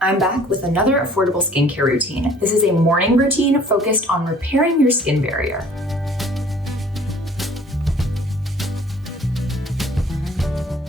I'm back with another affordable skincare routine. This is a morning routine focused on repairing your skin barrier.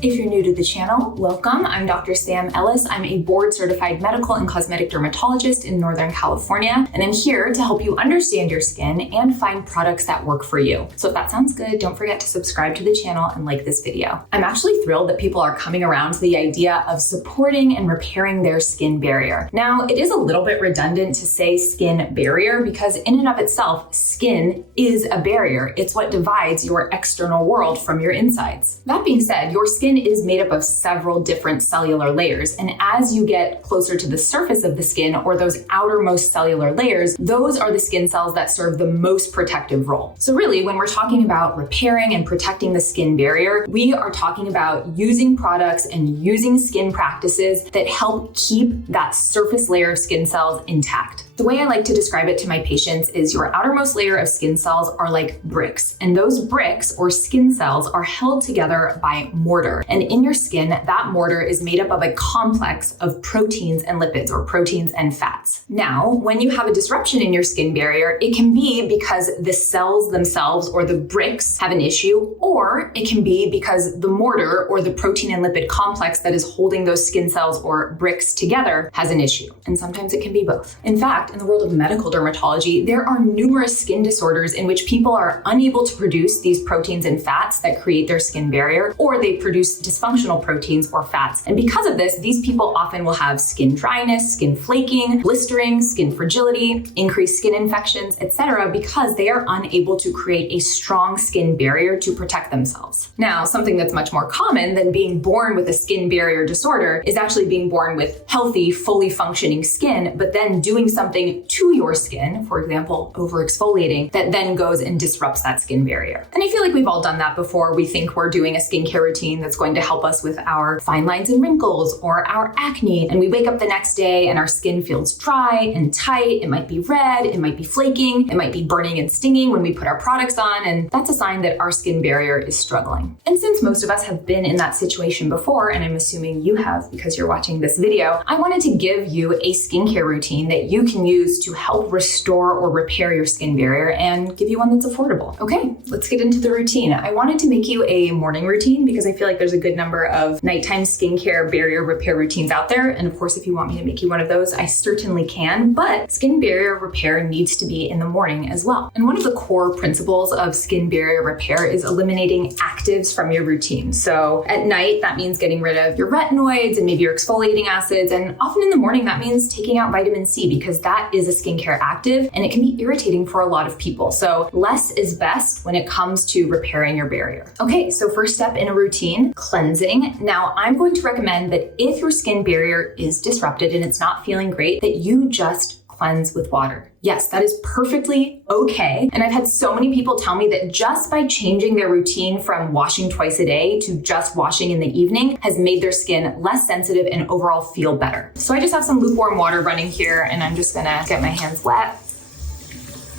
If you're new to the channel, welcome. I'm Dr. Sam Ellis. I'm a board-certified medical and cosmetic dermatologist in Northern California, and I'm here to help you understand your skin and find products that work for you. So if that sounds good, don't forget to subscribe to the channel and like this video. I'm actually thrilled that people are coming around to the idea of supporting and repairing their skin barrier. Now, it is a little bit redundant to say skin barrier because in and of itself, skin is a barrier. It's what divides your external world from your insides. That being said, your skin is made up of several different cellular layers, and as you get closer to the surface of the skin or those outermost cellular layers, those are the skin cells that serve the most protective role. So really, when we're talking about repairing and protecting the skin barrier, we are talking about using products and using skin practices that help keep that surface layer of skin cells intact. The way I like to describe it to my patients is your outermost layer of skin cells are like bricks, and those bricks or skin cells are held together by mortar. And in your skin, that mortar is made up of a complex of proteins and lipids, or proteins and fats. Now, when you have a disruption in your skin barrier, it can be because the cells themselves or the bricks have an issue, or it can be because the mortar or the protein and lipid complex that is holding those skin cells or bricks together has an issue. And sometimes it can be both. In fact, in the world of medical dermatology, there are numerous skin disorders in which people are unable to produce these proteins and fats that create their skin barrier, or they produce dysfunctional proteins or fats. And because of this, these people often will have skin dryness, skin flaking, blistering, skin fragility, increased skin infections, etc., because they are unable to create a strong skin barrier to protect themselves. Now, something that's much more common than being born with a skin barrier disorder is actually being born with healthy, fully functioning skin, but then doing something to your skin, for example, over-exfoliating, that then goes and disrupts that skin barrier. And I feel like we've all done that before. We think we're doing a skincare routine that's going to help us with our fine lines and wrinkles or our acne, and we wake up the next day and our skin feels dry and tight. It might be red, it might be flaking, it might be burning and stinging when we put our products on, and that's a sign that our skin barrier is struggling. And since most of us have been in that situation before, and I'm assuming you have because you're watching this video, I wanted to give you a skincare routine that you can use to help restore or repair your skin barrier and give you one that's affordable. Okay, let's get into the routine. I wanted to make you a morning routine because I feel like there's a good number of nighttime skincare barrier repair routines out there. And of course, if you want me to make you one of those, I certainly can, but skin barrier repair needs to be in the morning as well. And one of the core principles of skin barrier repair is eliminating actives from your routine. So at night, that means getting rid of your retinoids and maybe your exfoliating acids. And often in the morning, that means taking out vitamin C because that is a skincare active and it can be irritating for a lot of people. So less is best when it comes to repairing your barrier. Okay, so first step in a routine, cleansing. Now I'm going to recommend that if your skin barrier is disrupted and it's not feeling great, that you just cleanse with water. Yes, that is perfectly okay. And I've had so many people tell me that just by changing their routine from washing twice a day to just washing in the evening has made their skin less sensitive and overall feel better. So I just have some lukewarm water running here and I'm just gonna get my hands wet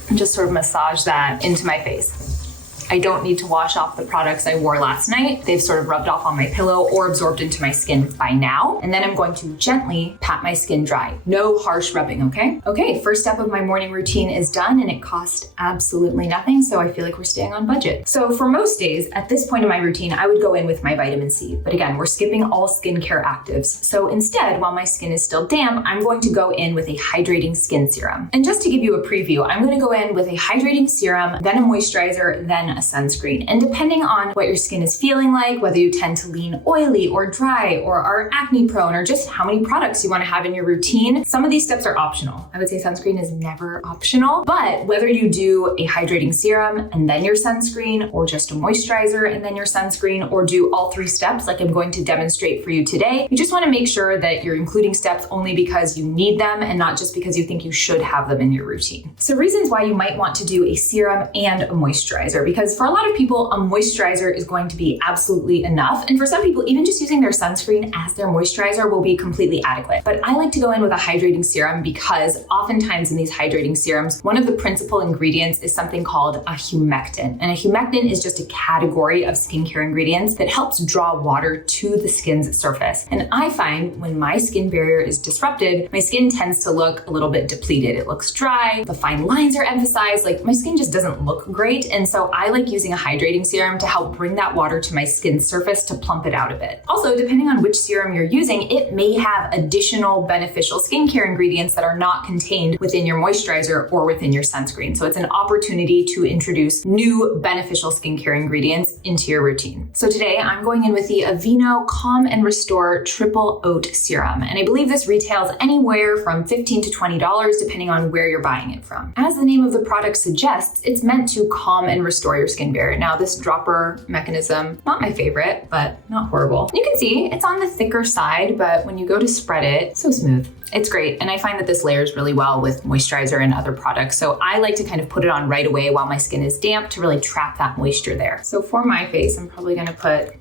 and just sort of massage that into my face. I don't need to wash off the products I wore last night. They've sort of rubbed off on my pillow or absorbed into my skin by now. And then I'm going to gently pat my skin dry. No harsh rubbing, okay? Okay, first step of my morning routine is done and it cost absolutely nothing, so I feel like we're staying on budget. So for most days, at this point in my routine, I would go in with my vitamin C. But again, we're skipping all skincare actives. So instead, while my skin is still damp, I'm going to go in with a hydrating skin serum. And just to give you a preview, I'm gonna go in with a hydrating serum, then a moisturizer, then a sunscreen. And depending on what your skin is feeling like, whether you tend to lean oily or dry or are acne prone or just how many products you want to have in your routine, some of these steps are optional. I would say sunscreen is never optional, but whether you do a hydrating serum and then your sunscreen or just a moisturizer and then your sunscreen or do all three steps like I'm going to demonstrate for you today, you just want to make sure that you're including steps only because you need them and not just because you think you should have them in your routine. So reasons why you might want to do a serum and a moisturizer, because because for a lot of people, a moisturizer is going to be absolutely enough. And for some people, even just using their sunscreen as their moisturizer will be completely adequate. But I like to go in with a hydrating serum because oftentimes in these hydrating serums, one of the principal ingredients is something called a humectant. And a humectant is just a category of skincare ingredients that helps draw water to the skin's surface. And I find when my skin barrier is disrupted, my skin tends to look a little bit depleted. It looks dry, the fine lines are emphasized, like my skin just doesn't look great. And so I like using a hydrating serum to help bring that water to my skin's surface to plump it out a bit. Also, depending on which serum you're using, it may have additional beneficial skincare ingredients that are not contained within your moisturizer or within your sunscreen. So it's an opportunity to introduce new beneficial skincare ingredients into your routine. So today I'm going in with the Aveeno Calm and Restore Triple Oat Serum. And I believe this retails anywhere from $15 to $20 depending on where you're buying it from. As the name of the product suggests, it's meant to calm and restore your skin barrier. Now this dropper mechanism, not my favorite, but not horrible. You can see it's on the thicker side, but when you go to spread it, so smooth. It's great. And I find that this layers really well with moisturizer and other products. So I like to kind of put it on right away while my skin is damp to really trap that moisture there. So for my face, I'm probably gonna put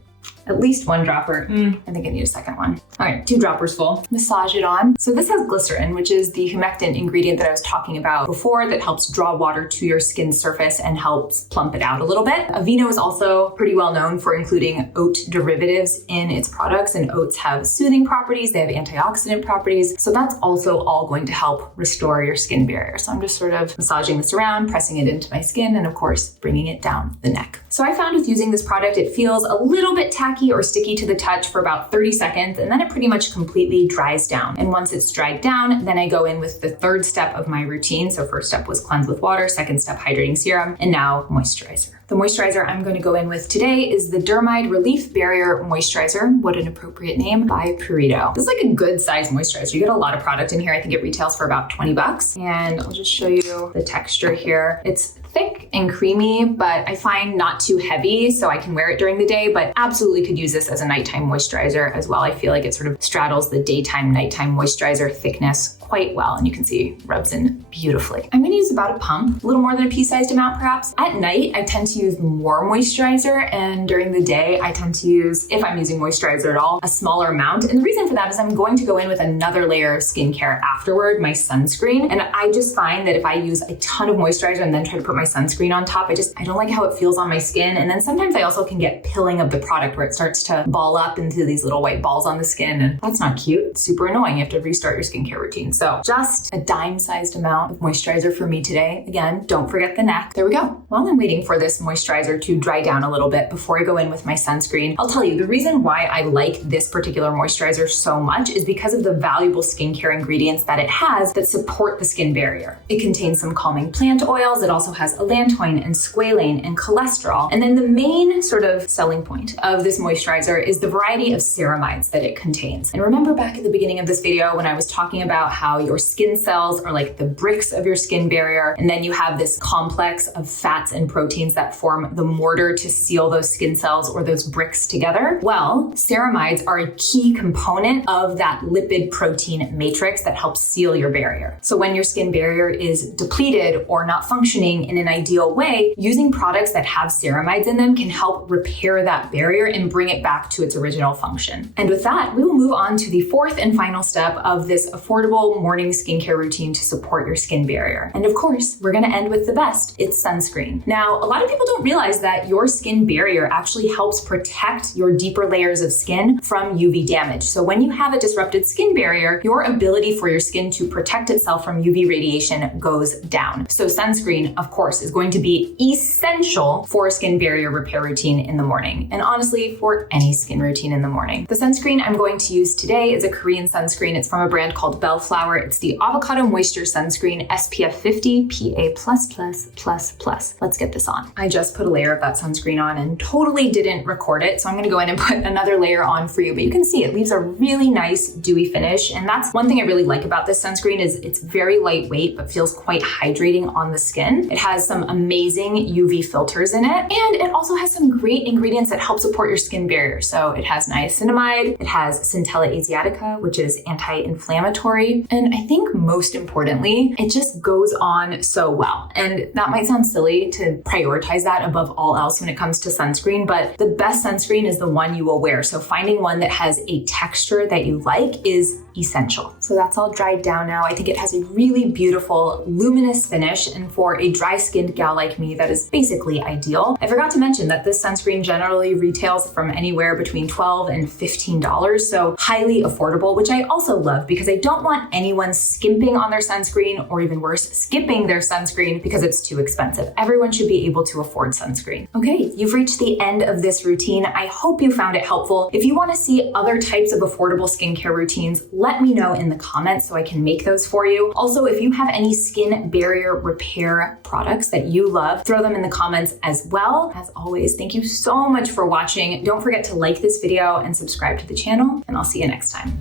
at least one dropper. I think I need a second one. All right, 2 droppers full. Massage it on. So this has glycerin, which is the humectant ingredient that I was talking about before that helps draw water to your skin's surface and helps plump it out a little bit. Aveeno is also pretty well known for including oat derivatives in its products, and oats have soothing properties, they have antioxidant properties. So that's also all going to help restore your skin barrier. So I'm just sort of massaging this around, pressing it into my skin, and of course, bringing it down the neck. So I found with using this product, it feels a little bit tacky or sticky to the touch for about 30 seconds, and then it pretty much completely dries down. And once it's dried down, then I go in with the third step of my routine. So first step was cleanse with water, second step hydrating serum, and now moisturizer. The moisturizer I'm going to go in with today is the Dermide Relief Barrier Moisturizer. What an appropriate name, by Purito. This is like a good size moisturizer. You get a lot of product in here. I think it retails for about 20 bucks. And I'll just show you the texture here. It's thick and creamy, but I find not too heavy, so I can wear it during the day, but absolutely could use this as a nighttime moisturizer as well. I feel like it sort of straddles the daytime, nighttime moisturizer thickness quite well, and you can see rubs in beautifully. I'm gonna use about a pump, a little more than a pea-sized amount perhaps. At night, I tend to use more moisturizer, and during the day, I tend to use, if I'm using moisturizer at all, a smaller amount. And the reason for that is I'm going to go in with another layer of skincare afterward, my sunscreen. And I just find that if I use a ton of moisturizer and then try to put my sunscreen on top, I don't like how it feels on my skin. And then sometimes I also can get pilling of the product where it starts to ball up into these little white balls on the skin, and that's not cute. It's super annoying. You have to restart your skincare routine. So just a dime-sized amount of moisturizer for me today. Again, don't forget the neck. There we go. While I'm waiting for this moisturizer to dry down a little bit before I go in with my sunscreen, I'll tell you the reason why I like this particular moisturizer so much is because of the valuable skincare ingredients that it has that support the skin barrier. It contains some calming plant oils. It also has allantoin and squalane and cholesterol. And then the main sort of selling point of this moisturizer is the variety of ceramides that it contains. And remember back at the beginning of this video when I was talking about how your skin cells are like the bricks of your skin barrier, and then you have this complex of fats and proteins that form the mortar to seal those skin cells or those bricks together? Well, ceramides are a key component of that lipid protein matrix that helps seal your barrier. So when your skin barrier is depleted or not functioning in an ideal way, using products that have ceramides in them can help repair that barrier and bring it back to its original function. And with that, we will move on to the fourth and final step of this affordable morning skincare routine to support your skin barrier. And of course, we're gonna end with the best, it's sunscreen. Now, a lot of people don't realize that your skin barrier actually helps protect your deeper layers of skin from UV damage. So when you have a disrupted skin barrier, your ability for your skin to protect itself from UV radiation goes down. So sunscreen, of course, is going to be essential for a skin barrier repair routine in the morning, and honestly, for any skin routine in the morning. The sunscreen I'm going to use today is a Korean sunscreen. It's from a brand called Bellflower. It's the Avocado Moisture Sunscreen SPF 50 PA++++. Let's get this on. I just put a layer of that sunscreen on and totally didn't record it, so I'm gonna go in and put another layer on for you, but you can see it leaves a really nice dewy finish. And that's one thing I really like about this sunscreen is it's very lightweight, but feels quite hydrating on the skin. It has some amazing UV filters in it, and it also has some great ingredients that help support your skin barrier. So it has niacinamide, it has Centella asiatica, which is anti-inflammatory, and And I think most importantly, it just goes on so well. And that might sound silly to prioritize that above all else when it comes to sunscreen, but the best sunscreen is the one you will wear. So finding one that has a texture that you like is essential. So that's all dried down now. I think it has a really beautiful luminous finish, and for a dry skinned gal like me, that is basically ideal. I forgot to mention that this sunscreen generally retails from anywhere between $12 and $15, so highly affordable, which I also love because I don't want anyone skimping on their sunscreen, or even worse, skipping their sunscreen because it's too expensive. Everyone should be able to afford sunscreen. Okay, you've reached the end of this routine. I hope you found it helpful. If you want to see other types of affordable skincare routines, let me know in the comments so I can make those for you. Also, if you have any skin barrier repair products that you love, throw them in the comments as well. As always, thank you so much for watching. Don't forget to like this video and subscribe to the channel, and I'll see you next time.